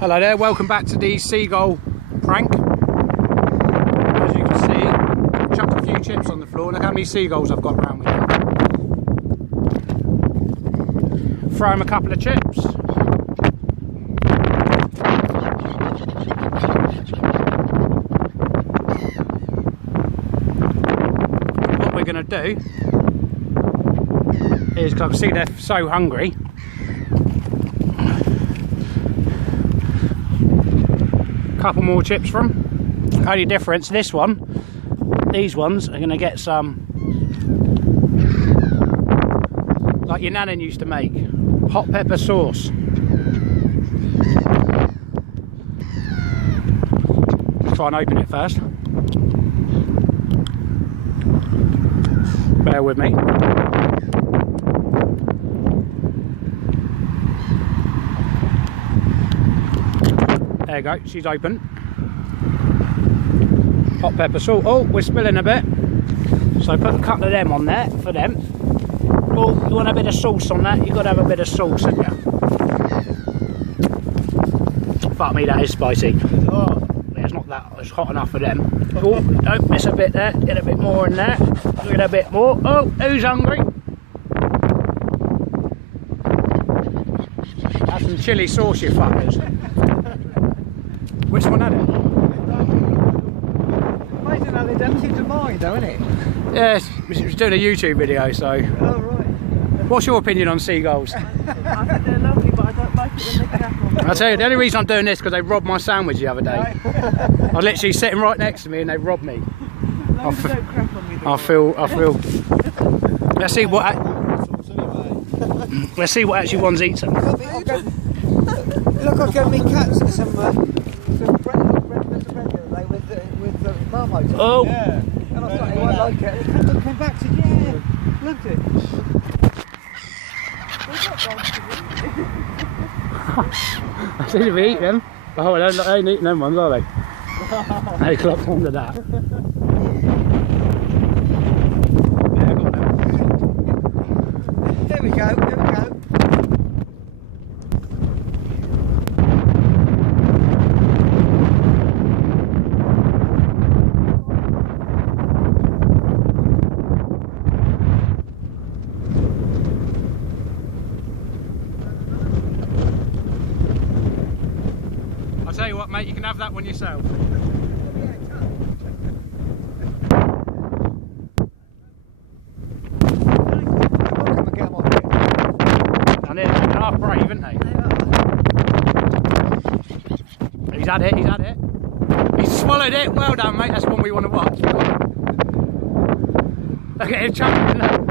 Hello there, welcome back to the seagull prank. As you can see, I've chucked a few chips on the floor. Look how many seagulls I've got around with me. Throw them a couple of chips. What we're going to do is, because I can see they're so hungry, couple more chips from. Only difference, these ones are going to get some, like your nana used to make, hot pepper sauce. Let's try and open it first. Bear with me. There you go, she's open. Hot pepper sauce. Oh, we're spilling a bit. So put a couple of them on there for them. Oh, you want a bit of sauce on that? You've got to have a bit of sauce, haven't you? Fuck me, that is spicy. Oh, it's not that, it's hot enough for them. Oh, don't miss a bit there. Get a bit more in there. Get a bit more. Oh, who's hungry? That's some chilli sauce, you fuckers. Which one had it? Amazing how they don't seem to mind though, isn't it? Yes, it was doing a YouTube video, so. Oh, right. What's your opinion on seagulls? I think they're lovely, but I don't like it when they crap on me. I'll tell you, the only reason I'm doing this is because they robbed my sandwich the other day. I was literally sitting right next to me and they robbed me. Don't crap on me. I feel. Let's see what. Let's see what actually one's eaten. Look, I've given me cats some bread with marmite. Oh! Yeah. And I thought they won't like it. They came back to yeah, loved it. I see if we eat them. Oh, they ain't eating them ones, are they? They clocked onto that. Yeah, I got them. There we go, there we go. I'll tell you what, mate, you can have that one yourself. And they're half brave, aren't they? He's had it, he's had it. He's swallowed it. Well done, mate, that's one we want to watch. Look at him chuckling, look.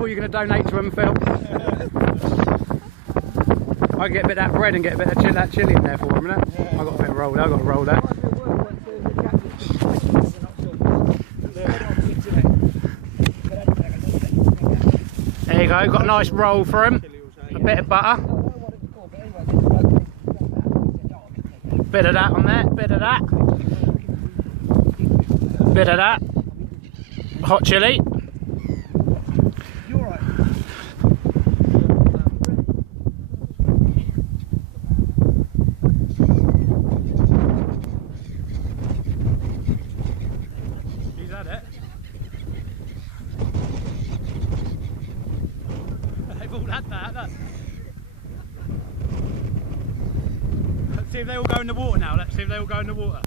You're going to donate to them, Phil? I get a bit of that bread and get a bit of that chilli in there for them, innit? Yeah. I've got a bit of roll there, I've got a roll there. There you go, got a nice roll for him. A bit of butter. Bit of that on there, bit of that. Bit of that. Hot chilli. They've all had that. Let's see if they all go in the water now. Let's see if they all go in the water.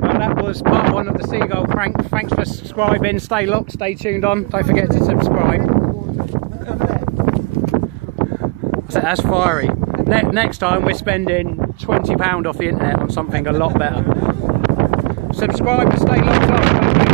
Well, that was part one of the seagull prank. Thanks for subscribing. Stay locked, stay tuned on. Don't forget to subscribe. I said, that's fiery. Next time we're spending £20 off the internet on something a lot better. Subscribe to stay locked up.